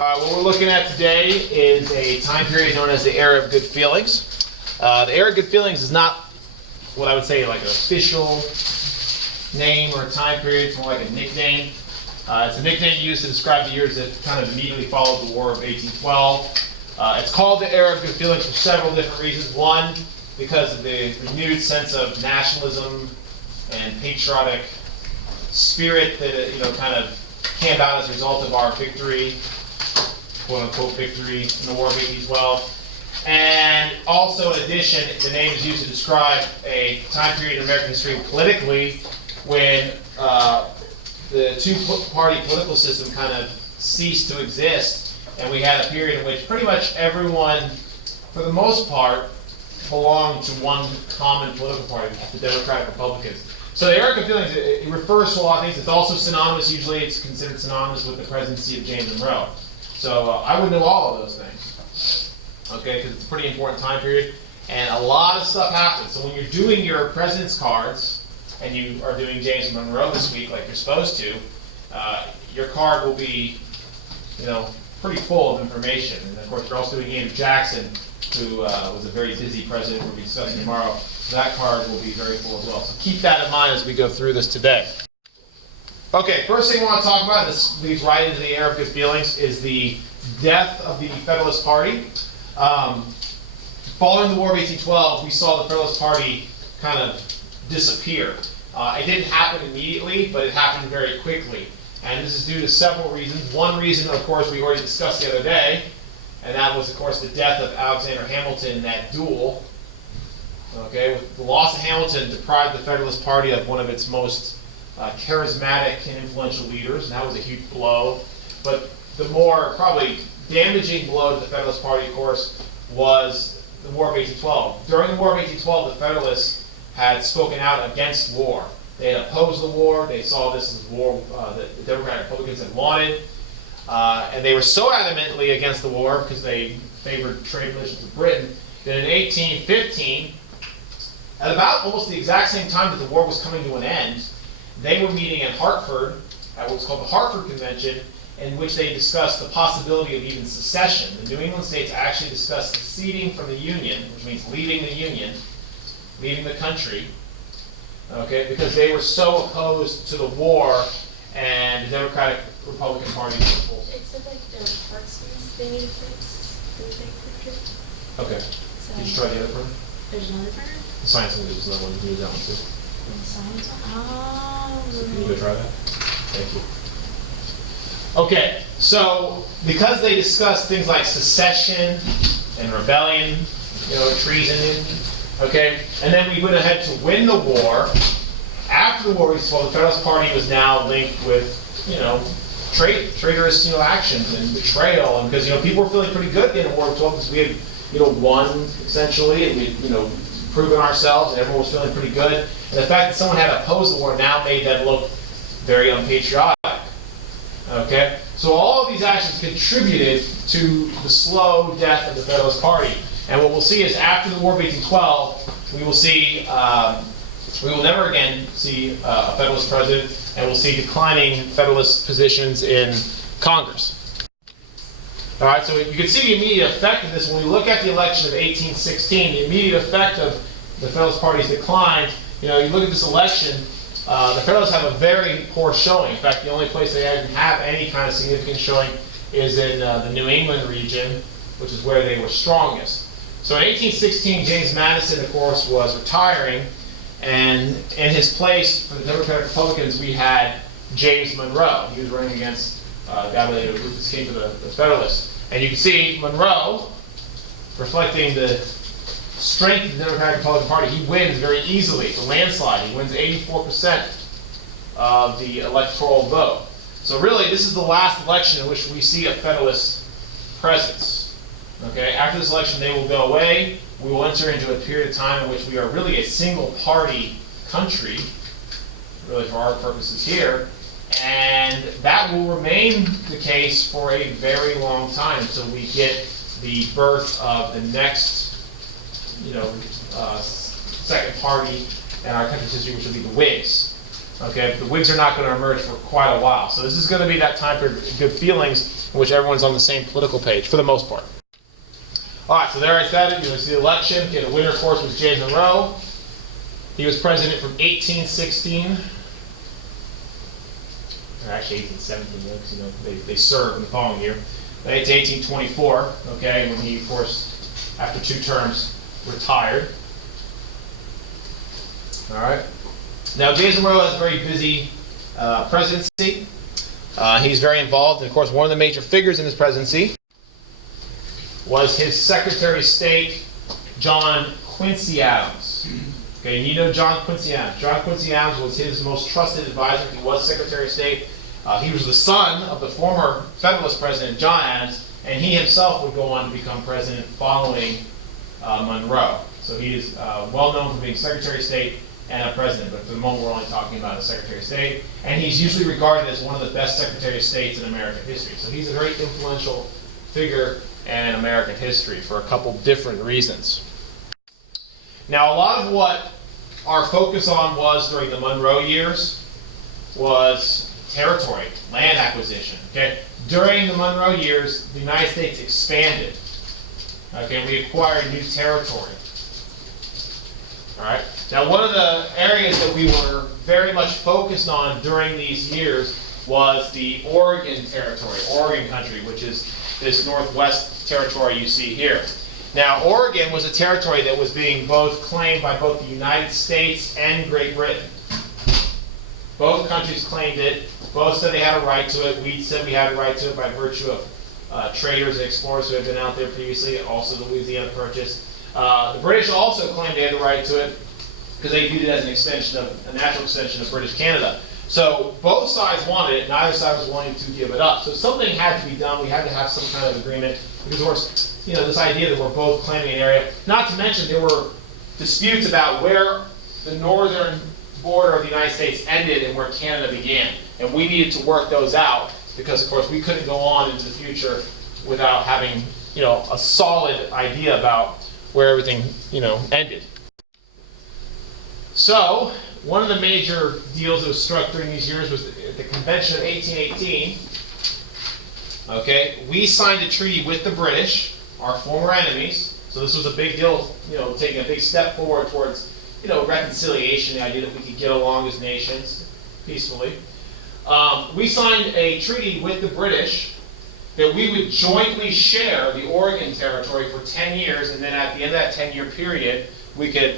What we're looking at today is a time period known as the Era of Good Feelings. The Era of Good Feelings is not what I would say like an official name or a time period. It's more like a nickname. It's a nickname used to describe the years that kind of immediately followed the War of 1812. It's called the Era of Good Feelings for several different reasons. One, because of the renewed sense of nationalism and patriotic spirit that kind of came about as a result of our victory, quote-unquote victory in the War of 1812. And also, in addition, the name is used to describe a time period in American history politically when the two-party political system kind of ceased to exist, and we had a period in which pretty much everyone, for the most part, belonged to one common political party, the Democratic Republicans. So the Era of Good Feelings, it refers to a lot of things. It's also synonymous, usually it's considered synonymous with the presidency of James Monroe. So I would know all of those things, okay, because it's a pretty important time period, and a lot of stuff happens. So when you're doing your president's cards, and you are doing James Monroe this week like you're supposed to, your card will be, pretty full of information. And of course, you're also doing Andrew Jackson, who was a very busy president we'll be discussing tomorrow. So that card will be very full as well. So keep that in mind as we go through this today. Okay, first thing I want to talk about, this leads right into the Era of Good Feelings, is the death of the Federalist Party. Following the War of 1812, we saw the Federalist Party kind of disappear. It didn't happen immediately, but it happened very quickly. And this is due to several reasons. One reason, of course, we already discussed the other day, and that was, of course, the death of Alexander Hamilton in that duel. Okay, the loss of Hamilton deprived the Federalist Party of one of its most charismatic and influential leaders, and that was a huge blow. But the more probably damaging blow to the Federalist Party, of course, was the War of 1812. During the War of 1812, the Federalists had spoken out against war. They had opposed the war. They saw this as war that the Democratic Republicans had wanted. And they were so adamantly against the war because they favored trade relations with Britain that in 1815, at about almost the exact same time that the war was coming to an end, they were meeting in Hartford at what was called the Hartford Convention, in which they discussed the possibility of even secession. The New England states actually discussed seceding from the Union, which means leaving the Union, leaving the country, okay, because they were so opposed to the war and the Democratic Republican Party was opposed. It said like the park space they need to fix for the big picture. Okay. So Did you try the other part? there's another part? The science one, there's another one. You can use that one too. The science one? Oh, So can you go try that? Thank you. Okay, so because they discussed things like secession and rebellion, treason, okay, and then we went ahead to win the war. After the war, the Federalist Party was now linked with, traitorous, actions and betrayal, and because people were feeling pretty good at the end of War of 12 because we had, won essentially, and we, proven ourselves, and everyone was feeling pretty good. And the fact that someone had opposed the war now made them look very unpatriotic. Okay, so all of these actions contributed to the slow death of the Federalist Party. And what we'll see is after the War of 1812, we will see, we will never again see a Federalist president, and we'll see declining Federalist positions in Congress. All right, so you can see the immediate effect of this when we look at the election of 1816. The immediate effect of the Federalist Party's decline. You look at this election. The Federalists have a very poor showing. In fact, the only place they even have any kind of significant showing is in the New England region, which is where they were strongest. So in 1816, James Madison, of course, was retiring, and in his place for the Democratic Republicans, we had James Monroe. He was running against a guy by the name of Rufus King for the Federalists. And you can see Monroe, reflecting the strength of the Democratic Republican Party, he wins very easily. It's a landslide. He wins 84% of the electoral vote. So really, this is the last election in which we see a Federalist presence. Okay, after this election, they will go away. We will enter into a period of time in which we are really a single-party country, really for our purposes here, and that will remain the case for a very long time until we get the birth of the next, second party in our country's history, which will be the Whigs. Okay, the Whigs are not going to emerge for quite a while. So this is going to be that time for Good Feelings. in which everyone's on the same political page, for the most part. All right, so there I said it. You see the election. Okay, the winner, of course, was James Monroe. He was president from 1816. Or actually 1817, because you know, they served in the following year. To 1824, okay, when he, of course, after 2 terms, retired. All right. Now, James Monroe has a very busy presidency. He's very involved, and of course, one of the major figures in his presidency was his Secretary of State, John Quincy Adams. Okay, you know John Quincy Adams. John Quincy Adams was his most trusted advisor. He was Secretary of State. He was the son of the former Federalist President, John Adams, and he himself would go on to become president following Monroe. So he is well known for being Secretary of State and a president, but for the moment we're only talking about a Secretary of State. And he's usually regarded as one of the best Secretary of States in American history. So he's a very influential figure in American history for a couple different reasons. Now, a lot of what our focus on was during the Monroe years was territory, land acquisition. Okay, during the Monroe years, the United States expanded. Okay, we acquired new territory. All right. Now, one of the areas that we were very much focused on during these years was the Oregon territory, Oregon country, which is this northwest territory you see here. Now, Oregon was a territory that was being both claimed by both the United States and Great Britain. Both countries claimed it. Both said they had a right to it. We said we had a right to it by virtue of traders and explorers who had been out there previously, also the Louisiana Purchase. The British also claimed they had the right to it because they viewed it as an extension of, a natural extension of British Canada. So both sides wanted it, neither side was willing to give it up. So something had to be done. We had to have some kind of agreement because, of course, you know, this idea that we're both claiming an area. Not to mention there were disputes about where the northern border of the United States ended and where Canada began. And we needed to work those out because, of course, we couldn't go on into the future without having, you know, a solid idea about where everything, you know, ended. So, one of the major deals that was struck during these years was the Convention of 1818. Okay, we signed a treaty with the British, our former enemies. So this was a big deal, you know, taking a big step forward towards, you know, reconciliation, the idea that we could get along as nations peacefully. We signed a treaty with the British that we would jointly share the Oregon territory for 10 years, and then at the end of that 10-year period, we could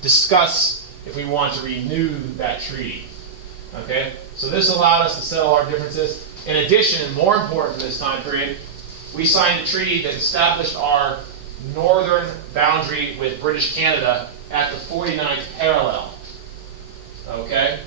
discuss if we want to renew that treaty. Okay? So this allowed us to settle our differences. In addition, and more important in this time period, we signed a treaty that established our northern boundary with British Canada at the 49th parallel. Okay?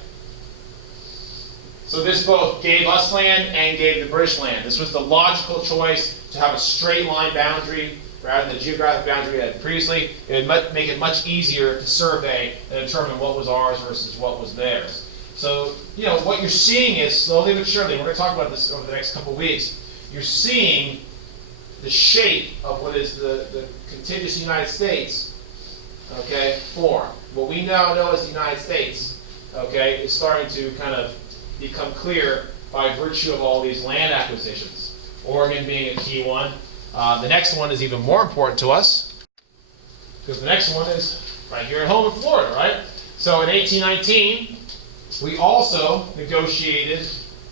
So this both gave us land and gave the British land. This was the logical choice to have a straight line boundary rather than the geographic boundary we had previously. It would make it much easier to survey and determine what was ours versus what was theirs. So, you know, what you're seeing is, slowly but surely, we're going to talk about this over the next couple of weeks, you're seeing the shape of what is the contiguous United States, okay, form. What we now know as the United States, okay, is starting to kind of become clear by virtue of all these land acquisitions. Oregon being a key one. The next one is even more important to us because the next one is right here at home in Florida, right? So in 1819, we also negotiated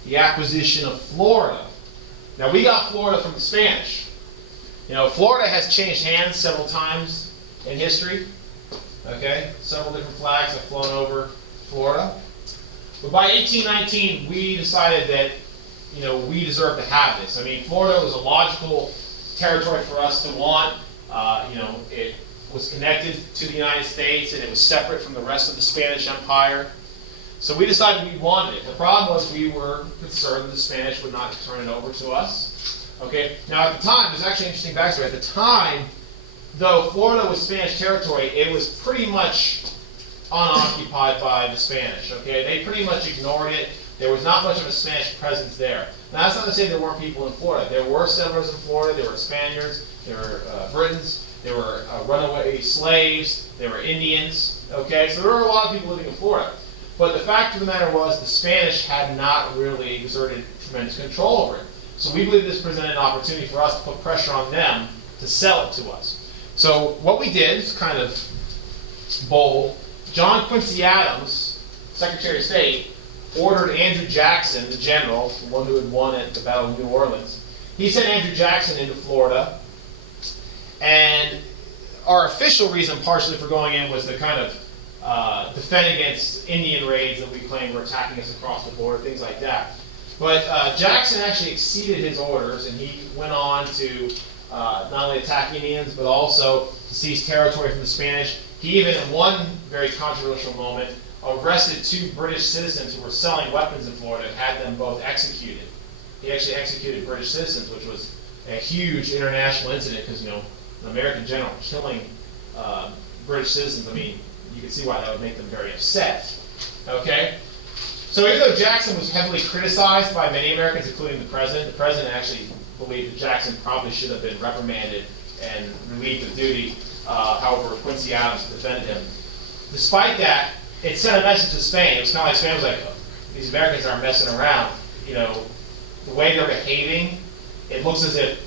the acquisition of Florida. Now we got Florida from the Spanish. You know, Florida has changed hands several times in history. Okay, several different flags have flown over Florida. But by 1819, we decided that, you know, we deserve to have this. I mean, Florida was a logical territory for us to want. You know, it was connected to the United States and it was separate from the rest of the Spanish Empire. So we decided we wanted it. The problem was we were concerned that the Spanish would not turn it over to us. Okay. Now at the time, there's actually an interesting backstory. At the time, though Florida was Spanish territory, it was pretty much unoccupied by the Spanish. Okay. They pretty much ignored it. There was not much of a Spanish presence there. Now that's not to say there weren't people in Florida. There were settlers in Florida. There were Spaniards. There were Britons. There were runaway slaves. There were Indians. Okay. So there were a lot of people living in Florida. But the fact of the matter was the Spanish had not really exerted tremendous control over it. So we believe this presented an opportunity for us to put pressure on them to sell it to us. So what we did is kind of bold. John Quincy Adams, Secretary of State, ordered Andrew Jackson, the general, the one who had won at the Battle of New Orleans. He sent Andrew Jackson into Florida, and our official reason partially for going in was to kind of defend against Indian raids that we claimed were attacking us across the border, things like that. But Jackson actually exceeded his orders, and he went on to not only attack Indians, but also to seize territory from the Spanish. He even, in one very controversial moment, arrested 2 British citizens who were selling weapons in Florida and had them both executed. He actually executed British citizens, which was a huge international incident because, an American general killing British citizens, I mean, you can see why that would make them very upset. Okay? So even though Jackson was heavily criticized by many Americans, including the president actually believed that Jackson probably should have been reprimanded and relieved of duty. However, Quincy Adams defended him. Despite that, it sent a message to Spain. It was kind of like Spain was like, oh, these Americans aren't messing around. The way they're behaving, it looks as if,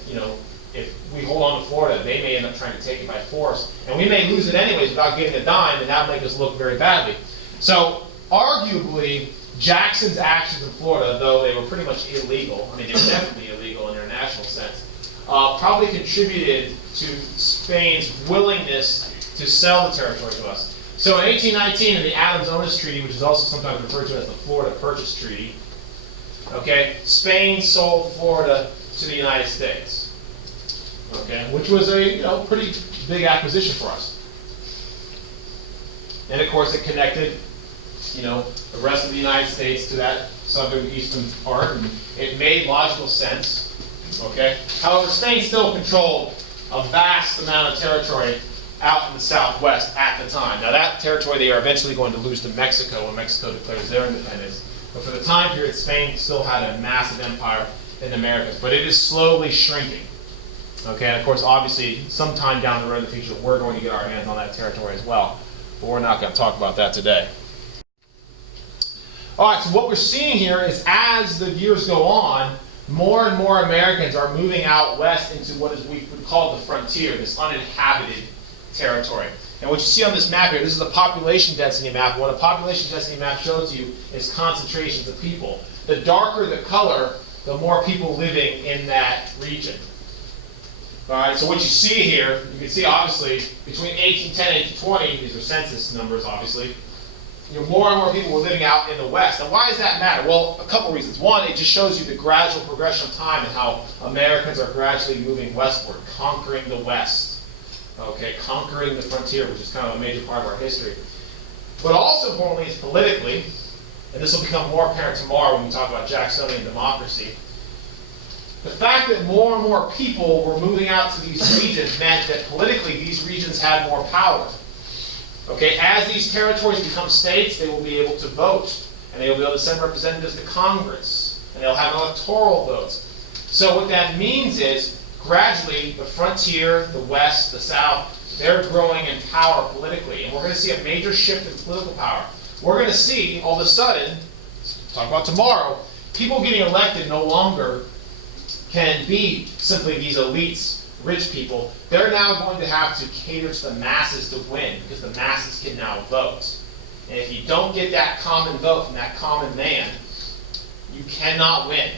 if we hold on to Florida, they may end up trying to take it by force. And we may lose it anyways without getting a dime, and that would make us look very badly. So, arguably, Jackson's actions in Florida, though they were pretty much illegal, I mean, they were definitely illegal in their national sense, probably contributed to Spain's willingness to sell the territory to us. So in 1819, in the Adams-Onis Treaty, which is also sometimes referred to as the Florida Purchase Treaty, okay, Spain sold Florida to the United States, okay, which was a pretty big acquisition for us. And of course, it connected the rest of the United States to that southern eastern part, and it made logical sense. Okay. However, Spain still controlled a vast amount of territory out in the southwest at the time. Now, that territory they are eventually going to lose to Mexico when Mexico declares their independence. But for the time period, Spain still had a massive empire in the Americas, but it is slowly shrinking. Okay, and of course, obviously, sometime down the road in the future, we're going to get our hands on that territory as well. But we're not going to talk about that today. All right, so what we're seeing here is as the years go on, more and more Americans are moving out west into what is we would call the frontier, this uninhabited territory. And what you see on this map here, this is a population density map. What a population density map shows you is concentrations of people. The darker the color, the more people living in that region. All right, so what you see here, you can see obviously between 1810 and 1820, these are census numbers obviously, more and more people were living out in the West. And why does that matter? Well, a couple reasons. One, it just shows you the gradual progression of time and how Americans are gradually moving westward, conquering the West. Okay, conquering the frontier, which is kind of a major part of our history. But also importantly is politically, and this will become more apparent tomorrow when we talk about Jacksonian democracy, the fact that more and more people were moving out to these regions meant that politically these regions had more power. Okay, as these territories become states, they will be able to vote, and they will be able to send representatives to Congress, and they'll have electoral votes. So what that means is, gradually, the frontier, the West, the South, they're growing in power politically, and we're going to see a major shift in political power. We're going to see, all of a sudden, talk about tomorrow, people getting elected no longer can be simply these elites, rich people. They're now going to have to cater to the masses to win, because the masses can now vote. And if you don't get that common vote from that common man, you cannot win.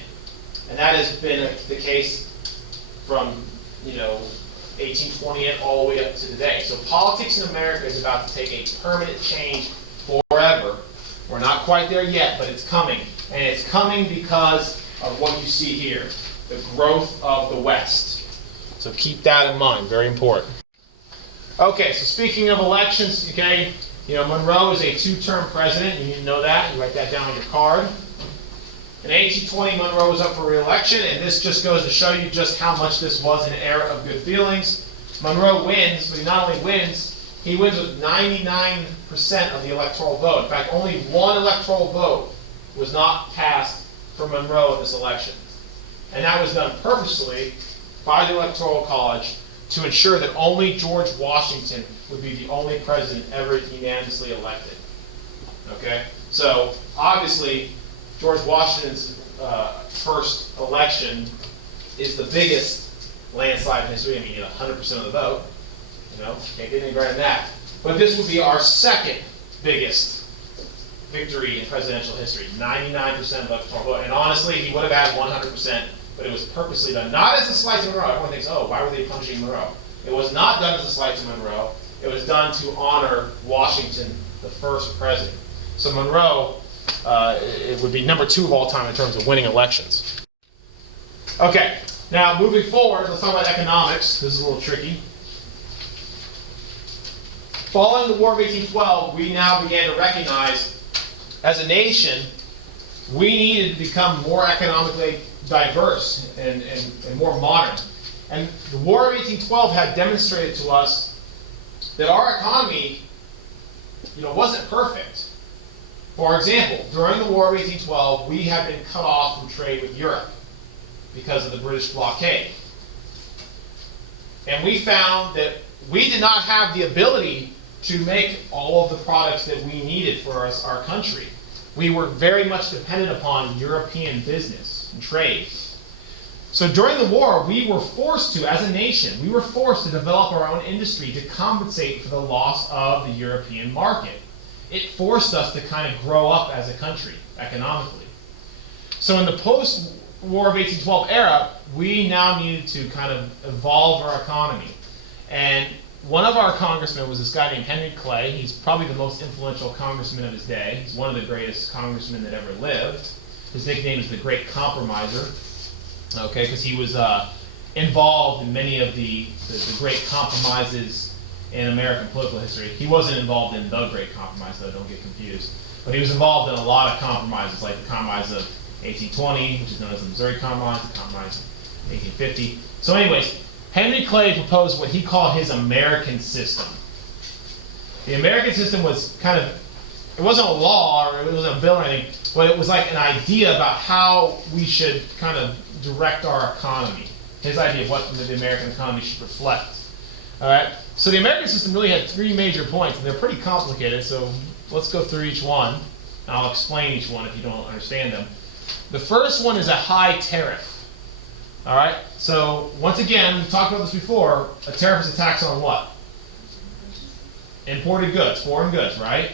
And that has been the case from 1820 and all the way up to today. So politics in America is about to take a permanent change forever. We're not quite there yet, but it's coming. And it's coming because of what you see here, the growth of the West. So keep that in mind, very important. Okay, so speaking of elections, okay, Monroe is a 2-term president. You need to know that. You write that down on your card. In 1820, Monroe was up for re-election, and this just goes to show you just how much this was an era of good feelings. Monroe wins, but he not only wins, he wins with 99% of the electoral vote. In fact, only one electoral vote was not passed for Monroe in this election. And that was done purposely by the Electoral College to ensure that only George Washington would be the only president ever unanimously elected. Okay? So, obviously, George Washington's first election is the biggest landslide in history. I mean, you get 100% of the vote. You know, can't get any better than that. But this would be our second biggest victory in presidential history. 99% of electoral vote. And honestly, he would have had 100%, but it was purposely done. Not as a slight to Monroe. Everyone thinks, oh, why were they punishing Monroe? It was not done as a slight to Monroe. It was done to honor Washington, the first president. So Monroe, it would be number 2 of all time in terms of winning elections. Okay, now moving forward, let's talk about economics. This is a little tricky. Following the War of 1812, we now began to recognize, as a nation, we needed to become more economically diverse and more modern. And the War of 1812 had demonstrated to us that our economy, wasn't perfect. For example, during the War of 1812, we had been cut off from trade with Europe because of the British blockade. And we found that we did not have the ability to make all of the products that we needed for our country. We were very much dependent upon European business and trade. So during the war, we were forced to, as a nation, we were forced to develop our own industry to compensate for the loss of the European market. It forced us to kind of grow up as a country, economically. So in the post-War of 1812 era, we now needed to kind of evolve our economy. And one of our congressmen was this guy named Henry Clay. He's probably the most influential congressman of his day. He's one of the greatest congressmen that ever lived. His nickname is the Great Compromiser, okay, because he was involved in many of the great compromises in American political history. He wasn't involved in the Great Compromise, though, don't get confused. But he was involved in a lot of compromises, like the Compromise of 1820, which is known as the Missouri Compromise, the Compromise of 1850. So anyways, Henry Clay proposed what he called his American system. The American system was kind of, it wasn't a law or it wasn't a bill or anything, but it was like an idea about how we should kind of direct our economy. His idea of what the American economy should reflect. All right. So the American system really had 3 major points, and they're pretty complicated, so let's go through each one. And I'll explain each one if you don't understand them. The first one is a high tariff. All right? So once again, we've talked about this before, a tariff is a tax on what? Imported goods, foreign goods, right?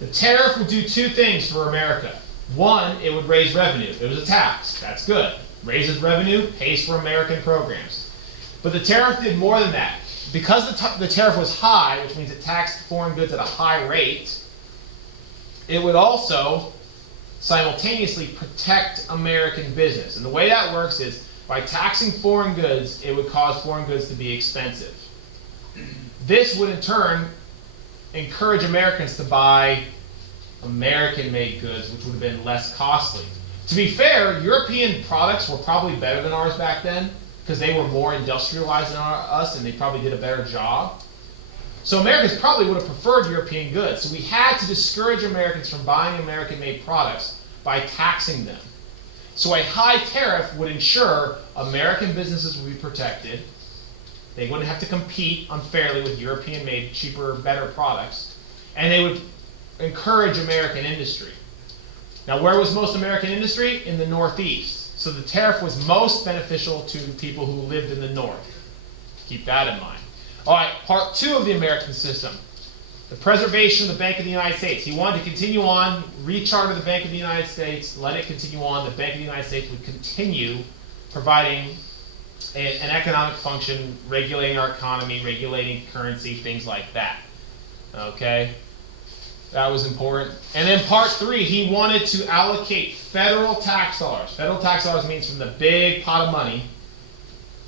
The tariff would do 2 things for America. One, it would raise revenue. It was a tax. That's good. Raises revenue, pays for American programs. But the tariff did more than that. Because the tariff was high, which means it taxed foreign goods at a high rate, it would also simultaneously protect American business. And the way that works is, by taxing foreign goods, it would cause foreign goods to be expensive. This would in turn encourage Americans to buy American-made goods, which would have been less costly. To be fair, European products were probably better than ours back then, because they were more industrialized than us and they probably did a better job. So Americans probably would have preferred European goods. So we had to discourage Americans from buying American-made products by taxing them. So a high tariff would ensure American businesses would be protected. They wouldn't have to compete unfairly with European-made, cheaper, better products. And they would encourage American industry. Now, where was most American industry? In the Northeast. So the tariff was most beneficial to people who lived in the North. Keep that in mind. All right, part 2 of the American system. The preservation of the Bank of the United States. He wanted to continue on, recharter the Bank of the United States, let it continue on. The Bank of the United States would continue providing an economic function, regulating our economy, regulating currency, things like that. Okay? That was important. And then part 3, he wanted to allocate federal tax dollars. Federal tax dollars means from the big pot of money.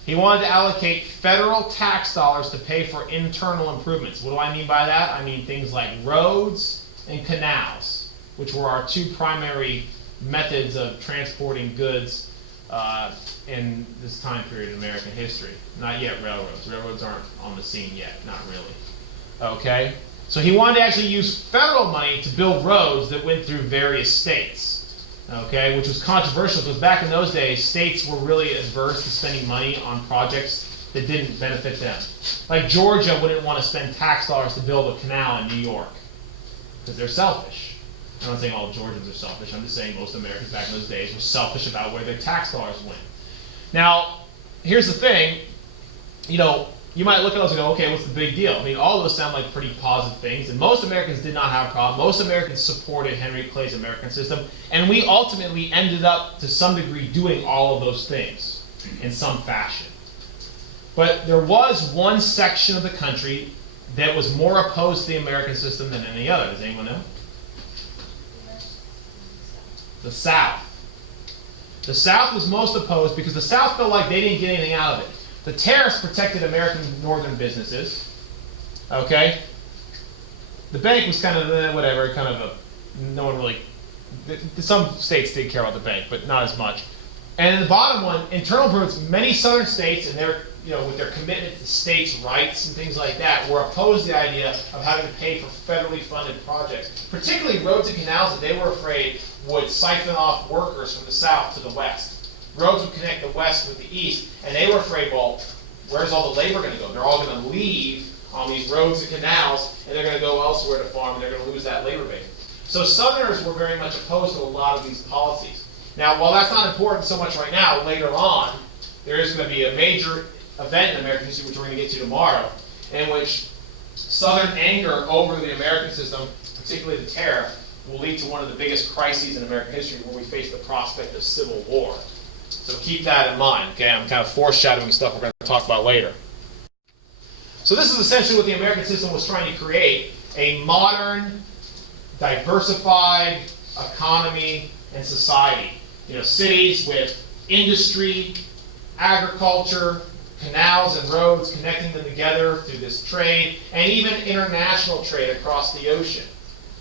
He wanted to allocate federal tax dollars to pay for internal improvements. What do I mean by that? I mean things like roads and canals, which were our 2 primary methods of transporting goods in this time period in American history. Not yet railroads. Railroads aren't on the scene yet, not really. Okay? So he wanted to actually use federal money to build roads that went through various states, okay, which was controversial because back in those days, states were really adverse to spending money on projects that didn't benefit them. Like Georgia wouldn't want to spend tax dollars to build a canal in New York because they're selfish. I'm not saying all Georgians are selfish. I'm just saying most Americans back in those days were selfish about where their tax dollars went. Now, here's the thing, you might look at those and go, okay, what's the big deal? I mean, all those sound like pretty positive things, and most Americans did not have a problem. Most Americans supported Henry Clay's American system, and we ultimately ended up, to some degree, doing all of those things in some fashion. But there was one section of the country that was more opposed to the American system than any other. Does anyone know? The South. The South was most opposed because the South felt like they didn't get anything out of it. The tariffs protected American northern businesses. Okay? The bank was kind of whatever, no one really, some states did care about the bank, but not as much. And in the bottom one, internal improvements, many southern states and their, with their commitment to states' rights and things like that, were opposed to the idea of having to pay for federally funded projects, particularly roads and canals that they were afraid would siphon off workers from the south to the west. Roads would connect the west with the east, and they were afraid, well, where's all the labor going to go? They're all going to leave on these roads and canals, and they're going to go elsewhere to farm, and they're going to lose that labor base. So Southerners were very much opposed to a lot of these policies. Now, while that's not important so much right now, later on, there is going to be a major event in American history, which we're going to get to tomorrow, in which Southern anger over the American system, particularly the tariff, will lead to one of the biggest crises in American history, where we face the prospect of civil war. So keep that in mind, okay? I'm kind of foreshadowing stuff we're going to talk about later. So this is essentially what the American system was trying to create: a modern, diversified economy and society. Cities with industry, agriculture, canals and roads connecting them together through this trade, and even international trade across the ocean.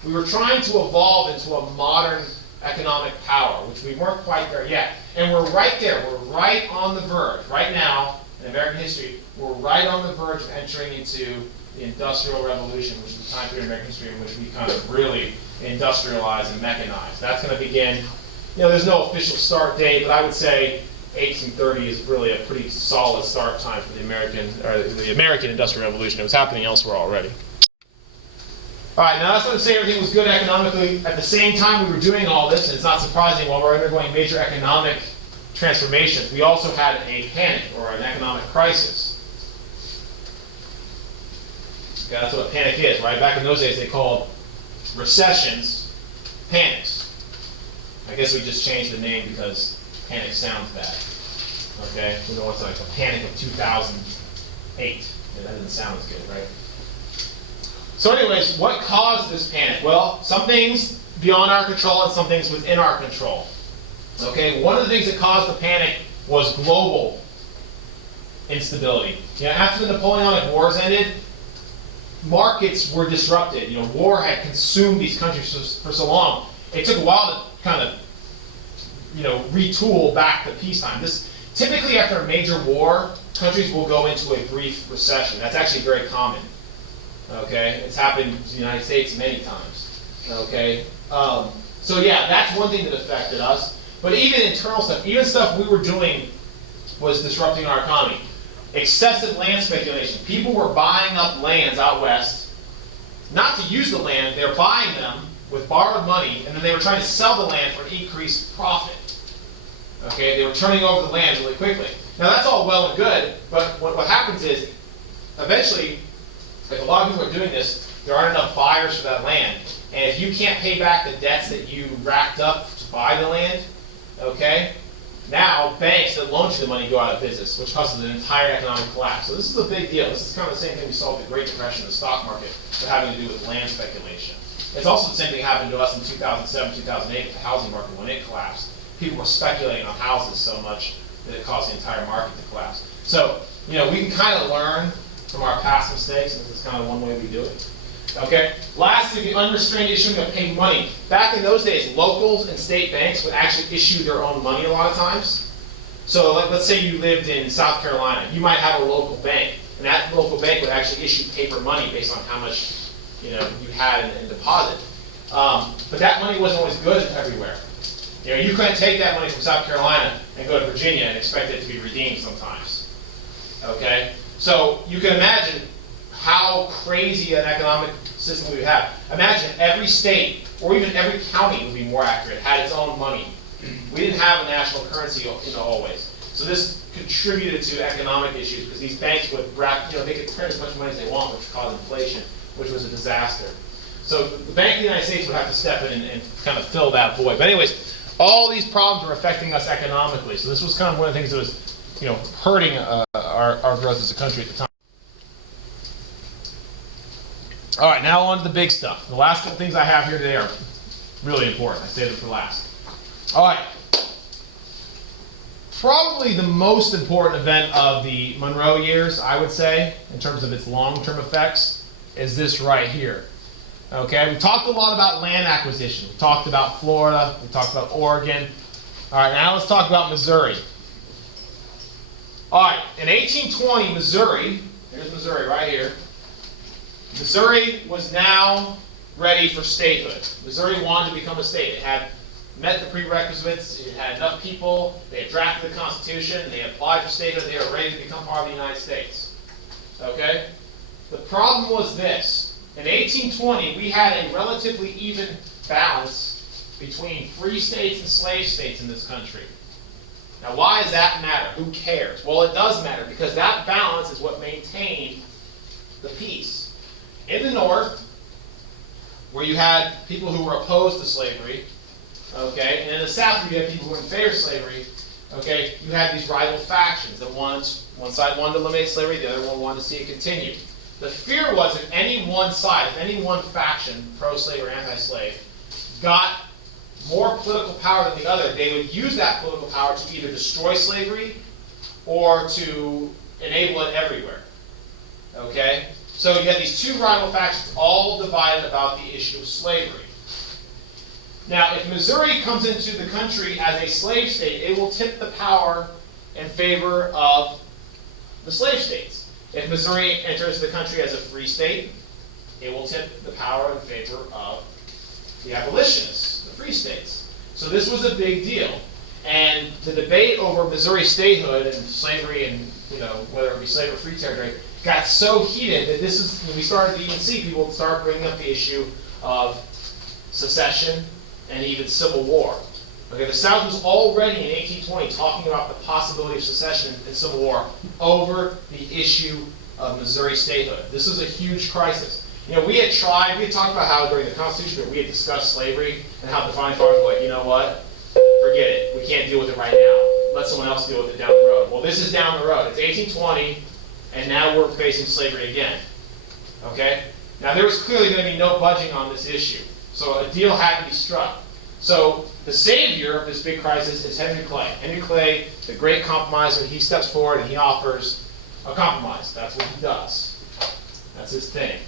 We were trying to evolve into a modern economic power, which we weren't quite there yet. And we're right there. We're right on the verge. Right now, in American history, we're right on the verge of entering into the Industrial Revolution, which is the time period in American history in which we kind of really industrialize and mechanize. That's going to begin, there's no official start date, but I would say 1830 is really a pretty solid start time for the American Industrial Revolution. It was happening elsewhere already. All right, now that's not to say everything was good economically. At the same time we were doing all this, and it's not surprising, while we're undergoing major economic transformations, we also had a panic, or an economic crisis. Okay, that's what a panic is, right? Back in those days, they called recessions panics. I guess we just changed the name because panic sounds bad. Okay? We don't want to like a panic of 2008. That doesn't sound as good, right? So anyways, what caused this panic? Well, some things beyond our control and some things within our control. Okay, one of the things that caused the panic was global instability. After the Napoleonic Wars ended, markets were disrupted. War had consumed these countries for so long. It took a while to kind of, retool back to peacetime. Typically after a major war, countries will go into a brief recession. That's actually very common. Okay, it's happened in the United States many times. Okay, so yeah, that's one thing that affected us. But even internal stuff, even stuff we were doing was disrupting our economy. Excessive land speculation. People were buying up lands out west, not to use the land, they were buying them with borrowed money, and then they were trying to sell the land for an increased profit. Okay, they were turning over the land really quickly. Now that's all well and good, but what happens is, eventually, if a lot of people are doing this, there aren't enough buyers for that land. And if you can't pay back the debts that you racked up to buy the land, okay, now banks that loaned you the money go out of business, which causes an entire economic collapse. So this is a big deal. This is kind of the same thing we saw with the Great Depression in the stock market, but having to do with land speculation. It's also the same thing happened to us in 2007, 2008 with the housing market when it collapsed. People were speculating on houses so much that it caused the entire market to collapse. So, we can kind of learn from our past mistakes, and this is kind of one way we do it. Okay? Lastly, the unrestrained issuing of paid money. Back in those days, locals and state banks would actually issue their own money a lot of times. So let's say you lived in South Carolina. You might have a local bank, and that local bank would actually issue paper money based on how much you had in deposit. But that money wasn't always good everywhere. You couldn't take that money from South Carolina and go to Virginia and expect it to be redeemed sometimes. Okay? So you can imagine how crazy an economic system we would have. Imagine every state, or even every county would be more accurate, had its own money. We didn't have a national currency always. So this contributed to economic issues because these banks would they could print as much money as they want, which caused inflation, which was a disaster. So the Bank of the United States would have to step in and kind of fill that void. But anyways, all these problems were affecting us economically. So this was kind of one of the things that was, hurting our growth as a country at the time. All right, now on to the big stuff. The last couple things I have here today are really important. I saved them for last. All right. Probably the most important event of the Monroe years, I would say, in terms of its long-term effects, is this right here. Okay, we talked a lot about land acquisition. We talked about Florida. We talked about Oregon. All right, now let's talk about Missouri. All right, in 1820, Missouri, here's Missouri right here. Missouri was now ready for statehood. Missouri wanted to become a state. It had met the prerequisites, it had enough people, they had drafted the Constitution, they applied for statehood, they were ready to become part of the United States. Okay? The problem was this. In 1820, we had a relatively even balance between free states and slave states in this country. Now, why does that matter? Who cares? Well, it does matter because that balance is what maintained the peace. In the North, where you had people who were opposed to slavery, okay, and in the South, you had people who were in favor of slavery, okay, you had these rival factions. One side wanted to eliminate slavery, the other one wanted to see it continue. The fear was if any one side, if any one faction, pro-slave or anti-slave, got more political power than the other, they would use that political power to either destroy slavery or to enable it everywhere. Okay? So you had these two rival factions all divided about the issue of slavery. Now, if Missouri comes into the country as a slave state, it will tip the power in favor of the slave states. If Missouri enters the country as a free state, it will tip the power in favor of the abolitionists, the free states. So this was a big deal. And the debate over Missouri statehood and slavery and, whether it be slave or free territory got so heated that this is when we started to even see people start bringing up the issue of secession and even civil war. Okay, the South was already in 1820 talking about the possibility of secession and civil war over the issue of Missouri statehood. This is a huge crisis. We had talked about how during the Constitution we had discussed slavery and how the founding fathers were like, you know what, forget it, we can't deal with it right now. Let someone else deal with it down the road. Well, this is down the road. It's 1820, and now we're facing slavery again. Okay? Now there was clearly going to be no budging on this issue. So a deal had to be struck. So the savior of this big crisis is Henry Clay. Henry Clay, the great compromiser, he steps forward and he offers a compromise. That's what he does. That's his thing.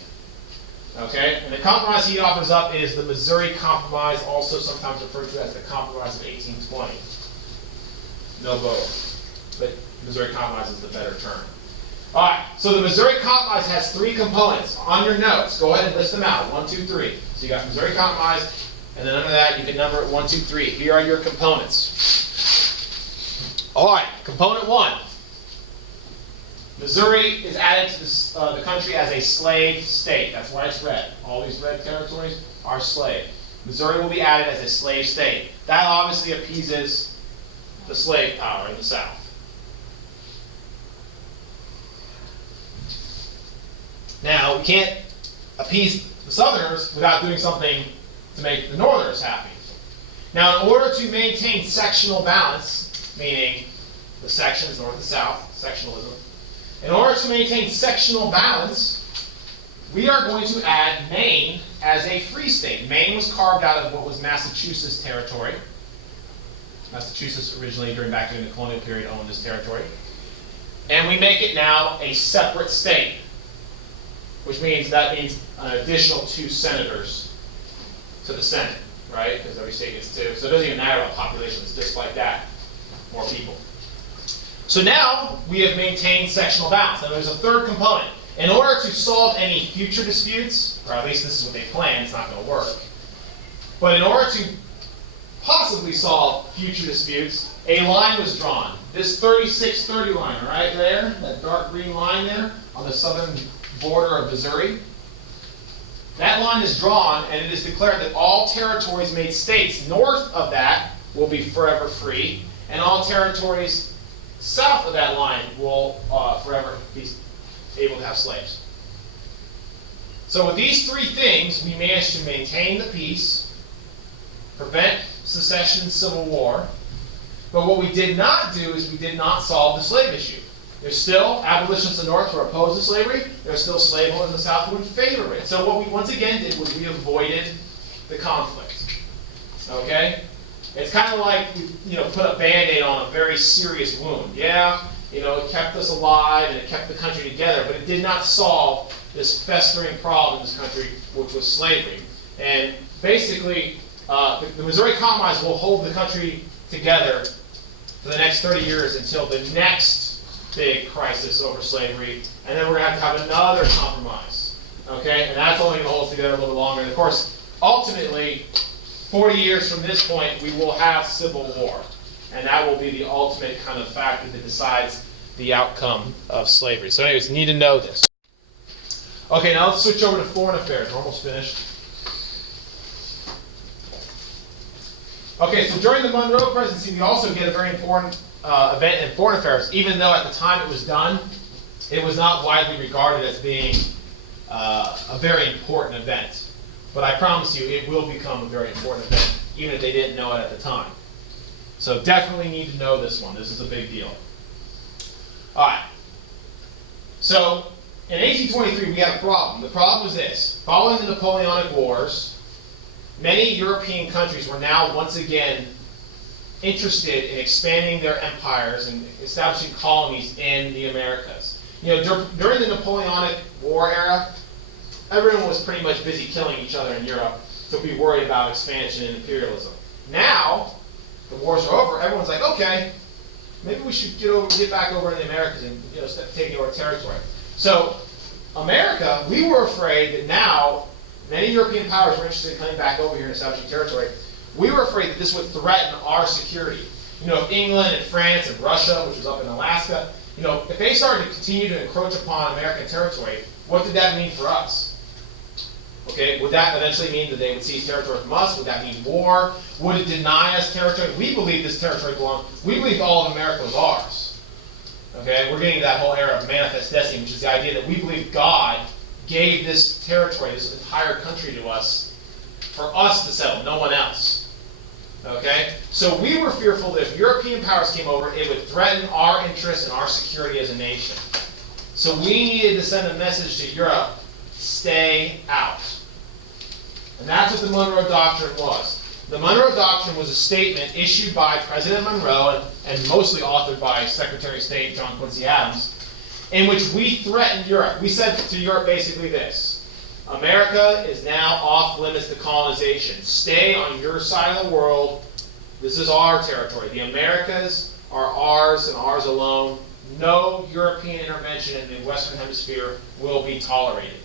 Okay? And the compromise he offers up is the Missouri Compromise, also sometimes referred to as the Compromise of 1820. No vote. But Missouri Compromise is the better term. All right, so the Missouri Compromise has three components. On your notes, go ahead and list them out. 1, 2, 3. So you got Missouri Compromise, and then under that you can number it 1, 2, 3. Here are your components. All right, component 1. Missouri is added to the country as a slave state. That's why it's red. All these red territories are slave. Missouri will be added as a slave state. That obviously appeases the slave power in the South. Now, we can't appease the Southerners without doing something to make the Northerners happy. Now, in order to maintain sectional balance, meaning the sections, North and South, sectionalism, in order to maintain sectional balance, we are going to add Maine as a free state. Maine was carved out of what was Massachusetts territory. Massachusetts originally, back during the colonial period, owned this territory. And we make it now a separate state. Which means an additional 2 senators to the Senate, right? Because every state gets 2. So it doesn't even matter about population, it's just like that. More people. So now we have maintained sectional balance. Now there's a third component. In order to solve any future disputes, or at least this is what they plan, it's not going to work. But in order to possibly solve future disputes, a line was drawn. This 3630 line right there, that dark green line there on the southern border of Missouri. That line is drawn, and it is declared that all territories made states north of that will be forever free, and all territories south of that line will forever be able to have slaves. So with these three things, we managed to maintain the peace, prevent secession and civil war, but what we did not do is we did not solve the slave issue. There's still abolitionists in the North who are opposed to slavery. There's still slaveholders in the South who would favor it. So what we once again did was we avoided the conflict. Okay? It's kind of like we put a Band-Aid on a very serious wound. Yeah, it kept us alive and it kept the country together, but it did not solve this festering problem in this country, which was slavery. And basically, the Missouri Compromise will hold the country together for the next 30 years until the next big crisis over slavery, and then we're going to have another compromise. Okay? And that's only going to hold us together a little bit longer. And of course, ultimately, 40 years from this point, we will have civil war. And that will be the ultimate kind of factor that decides the outcome of slavery. So anyways, you need to know this. Okay, now let's switch over to foreign affairs. We're almost finished. Okay, so during the Monroe presidency, we also get a very important event in foreign affairs. Even though at the time it was done, it was not widely regarded as being a very important event. But I promise you, it will become a very important event, even if they didn't know it at the time. So definitely need to know this one. This is a big deal. All right. So in 1823, we had a problem. The problem was this. Following the Napoleonic Wars, many European countries were now once again interested in expanding their empires and establishing colonies in the Americas. During the Napoleonic War era, everyone was pretty much busy killing each other in Europe to be worried about expansion and imperialism. Now, the wars are over, everyone's like, okay, maybe we should get back over in the Americas and start taking over territory. So, America, we were afraid that now many European powers were interested in coming back over here and establishing territory. We were afraid that this would threaten our security. If England and France and Russia, which was up in Alaska, if they started to continue to encroach upon American territory, what did that mean for us? Okay, would that eventually mean that they would seize territory from us? Would that mean war? Would it deny us territory? We believe this territory belonged. We believe all of America was ours. Okay, we're getting to that whole era of manifest destiny, which is the idea that we believe God gave this territory, this entire country to us, for us to settle, no one else. Okay? So we were fearful that if European powers came over, it would threaten our interests and our security as a nation. So we needed to send a message to Europe, stay out. And that's what the Monroe Doctrine was. The Monroe Doctrine was a statement issued by President Monroe and mostly authored by Secretary of State John Quincy Adams, in which we threatened Europe. We said to Europe basically this: America is now off limits to colonization. Stay on your side of the world. This is our territory. The Americas are ours and ours alone. No European intervention in the Western Hemisphere will be tolerated.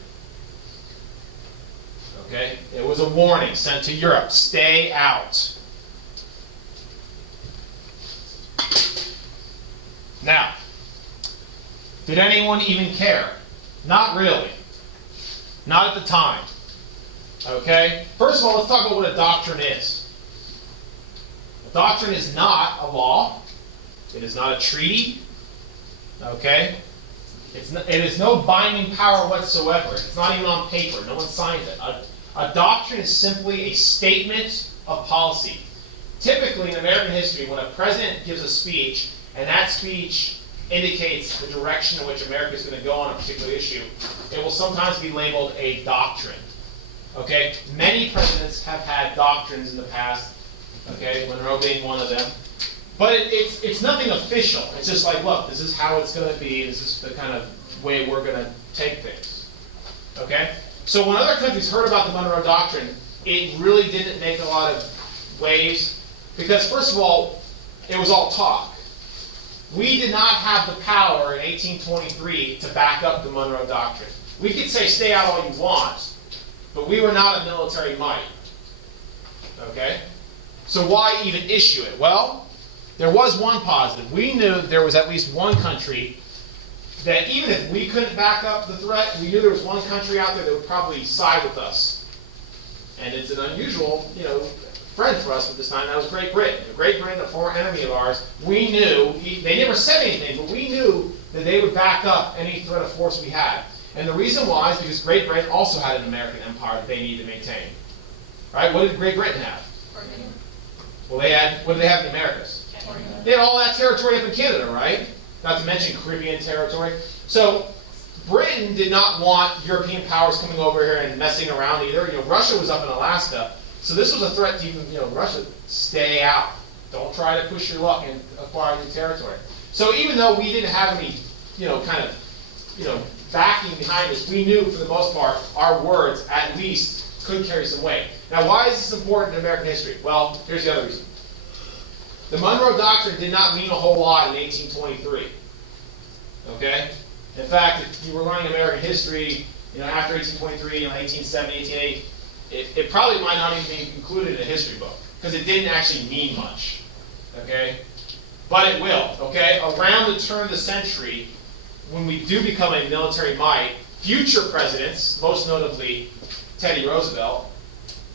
Okay? It was a warning sent to Europe. Stay out. Now, did anyone even care? Not really. Not at the time. Okay? First of all, let's talk about what a doctrine is. A doctrine is not a law. It is not a treaty. Okay? It is no binding power whatsoever. It's not even on paper. No one signs it. A doctrine is simply a statement of policy. Typically, in American history, when a president gives a speech, and that speech indicates the direction in which America is going to go on a particular issue, it will sometimes be labeled a doctrine. Okay? Many presidents have had doctrines in the past, okay, Monroe being one of them. But it's nothing official. It's just like, look, this is how it's going to be. This is the kind of way we're going to take things. Okay? So when other countries heard about the Monroe Doctrine, it really didn't make a lot of waves. Because first of all, it was all talk. We did not have the power in 1823 to back up the Monroe Doctrine. We could say stay out all you want, but we were not a military might. Okay? So why even issue it? Well, there was one positive. We knew there was at least one country that even if we couldn't back up the threat, we knew there was one country out there that would probably side with us. And it's an unusual, friend for us at this time. That was Great Britain. Great Britain, a former enemy of ours, we knew, they never said anything, but we knew that they would back up any threat of force we had. And the reason why is because Great Britain also had an American empire that they needed to maintain. Right? What did Great Britain have? Well, what did they have in the Americas? They had all that territory up in Canada, right? Not to mention Caribbean territory. So Britain did not want European powers coming over here and messing around either. Russia was up in Alaska, so this was a threat to even, Russia, stay out. Don't try to push your luck and acquire new territory. So even though we didn't have any, backing behind us, we knew for the most part our words at least could carry some weight. Now, why is this important in American history? Well, here's the other reason. The Monroe Doctrine did not mean a whole lot in 1823. Okay? In fact, if you were learning American history, after 1823, 1870, 1880, it probably might not even be included in a history book because it didn't actually mean much. Okay? But it will. Okay? Around the turn of the century, when we do become a military might, future presidents, most notably Teddy Roosevelt,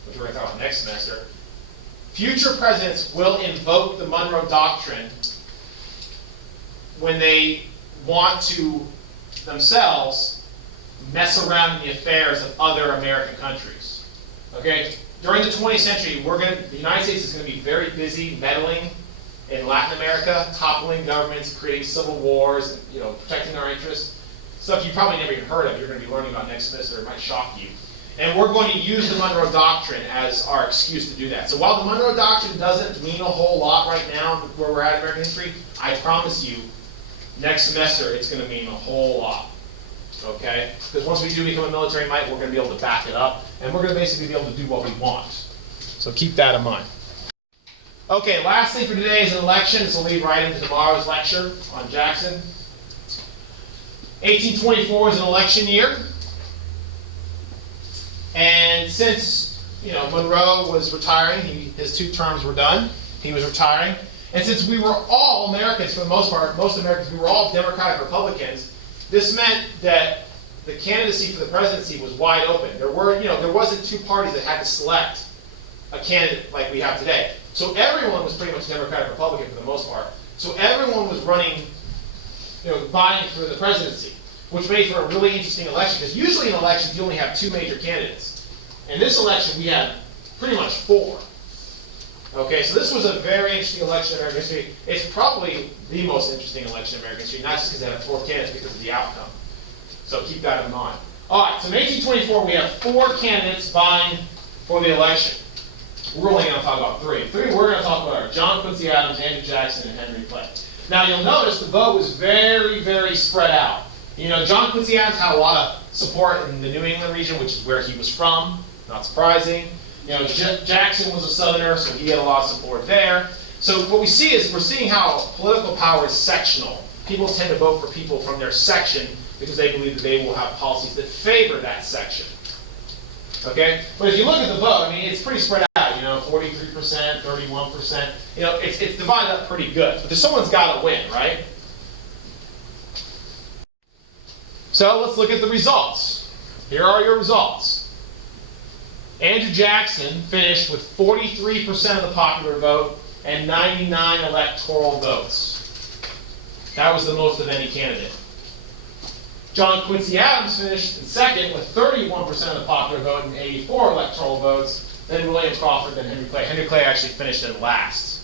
which we're going to talk about next semester, future presidents will invoke the Monroe Doctrine when they want to themselves mess around in the affairs of other American countries. Okay? During the 20th century, the United States is going to be very busy meddling in Latin America, toppling governments, creating civil wars, protecting our interests. Stuff you probably never even heard of, you're going to be learning about next semester, it might shock you. And we're going to use the Monroe Doctrine as our excuse to do that. So while the Monroe Doctrine doesn't mean a whole lot right now where we're at in American history, I promise you, next semester it's going to mean a whole lot. Okay? Because once we do become a military might, we're going to be able to back it up, and we're going to basically be able to do what we want. So keep that in mind. Okay, last thing for today is an election. This will lead right into tomorrow's lecture on Jackson. 1824 is an election year. And since Monroe was retiring, his 2 terms were done. He was retiring. And since we were all Americans, for the most part, most Americans, we were all Democratic Republicans, this meant that the candidacy for the presidency was wide open. There wasn't 2 parties that had to select a candidate like we have today. So everyone was pretty much Democratic Republican for the most part. So everyone was running, vying for the presidency, which made for a really interesting election, because usually in elections you only have 2 major candidates. In this election we had pretty much 4. Okay, so this was a very interesting election in American history. It's probably the most interesting election in American history, not just because they had 4 candidates, because of the outcome. So keep that in mind. All right, so in 1824 we have 4 candidates vying for the election. We're only going to talk about 3. 3 we're going to talk about are John Quincy Adams, Andrew Jackson, and Henry Clay. Now you'll notice the vote was very, very spread out. John Quincy Adams had a lot of support in the New England region, which is where he was from. Not surprising. Jackson was a Southerner, so he had a lot of support there. So what we see is we're seeing how political power is sectional. People tend to vote for people from their section because they believe that they will have policies that favor that section. Okay? But if you look at the vote, it's pretty spread out. 43%, 31%. It's divided up pretty good. But someone's got to win, right? So let's look at the results. Here are your results. Andrew Jackson finished with 43% of the popular vote and 99 electoral votes. That was the most of any candidate. John Quincy Adams finished in second with 31% of the popular vote and 84 electoral votes. Then William Crawford, then Henry Clay. Henry Clay actually finished in last.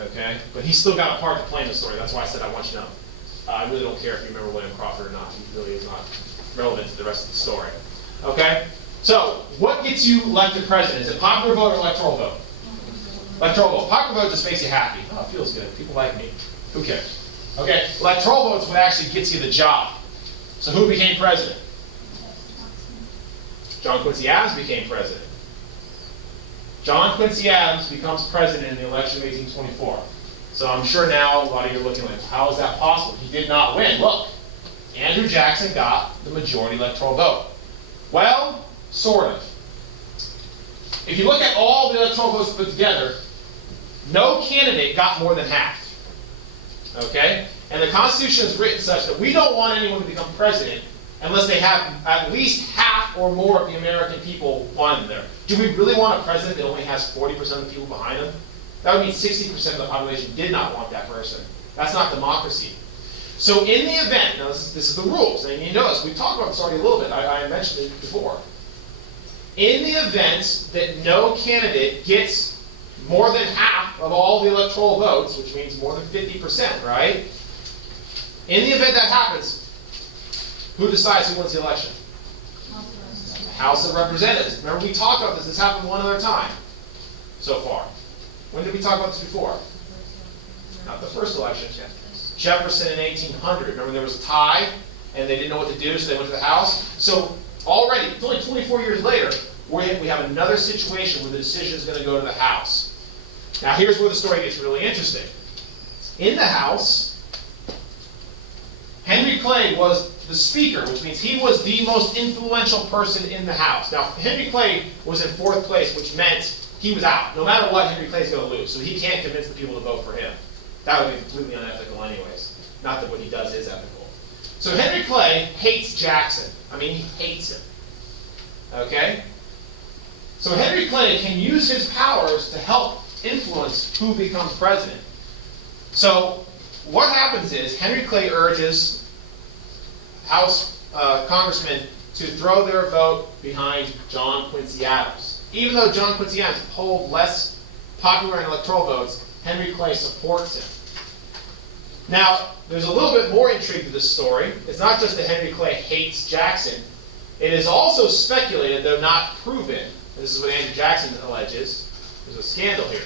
Okay? But he's still got a part to play in the story. That's why I said I want you to know. I really don't care if you remember William Crawford or not. He really is not relevant to the rest of the story. Okay? So, what gets you elected president? Is it popular vote or electoral vote? Electoral vote. Popular vote just makes you happy. Oh, it feels good. People like me. Who cares? Okay? Electoral vote is what actually gets you the job. So who became president? John Quincy Adams became president. John Quincy Adams becomes president in the election of 1824. So I'm sure now a lot of you are looking like, how is that possible? He did not win. Look, Andrew Jackson got the majority electoral vote. Well, sort of. If you look at all the electoral votes put together, no candidate got more than half. Okay? And the Constitution is written such that we don't want anyone to become president unless they have at least half or more of the American people wanted there. Do we really want a president that only has 40% of the people behind him? That would mean 60% of the population did not want that person. That's not democracy. So in the event, now this is the rules, and you notice, we've talked about this already a little bit, I mentioned it before. In the event that no candidate gets more than half of all the electoral votes, which means more than 50%, right? In the event that happens, who decides who wins the election? House of Representatives. Remember, we talked about this. This happened one other time so far. When did we talk about this before? Not the first election. Jefferson in 1800. Remember, there was a tie, and they didn't know what to do, so they went to the House. So already, it's only 24 years later, we have another situation where the decision is going to go to the House. Now, here's where the story gets really interesting. In the House, Henry Clay was the Speaker, which means he was the most influential person in the House. Now, Henry Clay was in 4th place, which meant he was out. No matter what, Henry Clay's going to lose, so he can't convince the people to vote for him. That would be completely unethical anyways. Not that what he does is ethical. So Henry Clay hates Jackson. I mean, he hates him. Okay? So Henry Clay can use his powers to help influence who becomes president. So what happens is Henry Clay urges House congressmen to throw their vote behind John Quincy Adams. Even though John Quincy Adams polled less popular in electoral votes, Henry Clay supports him. Now, there's a little bit more intrigue to this story. It's not just that Henry Clay hates Jackson. It is also speculated, though not proven, and this is what Andrew Jackson alleges, there's a scandal here.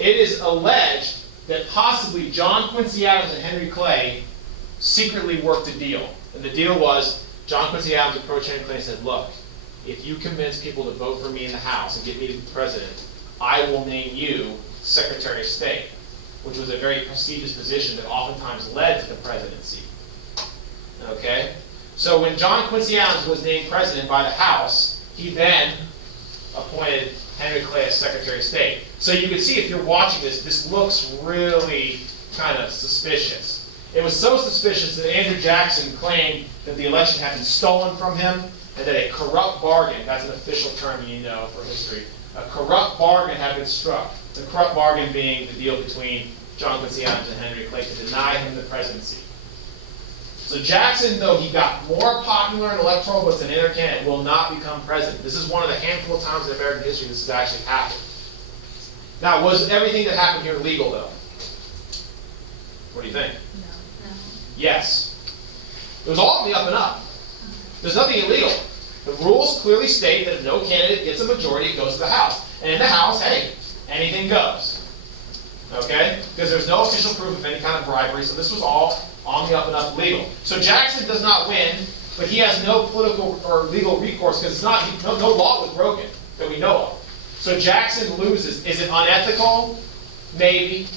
It is alleged that possibly John Quincy Adams and Henry Clay secretly worked a deal. And the deal was, John Quincy Adams approached Henry Clay and said, look, if you convince people to vote for me in the House and get me to be president, I will name you Secretary of State, which was a very prestigious position that oftentimes led to the presidency. Okay? So when John Quincy Adams was named president by the House, he then appointed Henry Clay as Secretary of State. So you can see if you're watching this, this looks really kind of suspicious. It was so suspicious that Andrew Jackson claimed that the election had been stolen from him and that a corrupt bargain, that's an official term you know for history, a corrupt bargain had been struck. The corrupt bargain being the deal between John Quincy Adams and Henry Clay to deny him the presidency. So Jackson, though he got more popular in electoral votes than any other candidate, will not become president. This is one of the handful of times in American history this has actually happened. Now, was everything that happened here legal, though? What do you think? No. Yes. It was all on the up and up. There's nothing illegal. The rules clearly state that if no candidate gets a majority, it goes to the House. And in the House, hey, anything goes. Okay? Because there's no official proof of any kind of bribery, so this was all on the up and up legal. So Jackson does not win, but he has no political or legal recourse because no law was broken that we know of. So Jackson loses. Is it unethical? Maybe.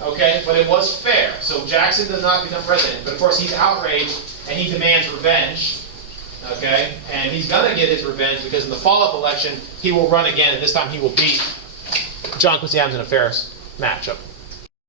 Okay? But it was fair. So Jackson does not become president. But of course he's outraged and he demands revenge. Okay? And he's going to get his revenge because in the follow-up election he will run again, and this time he will beat John Quincy Adams in a fair matchup.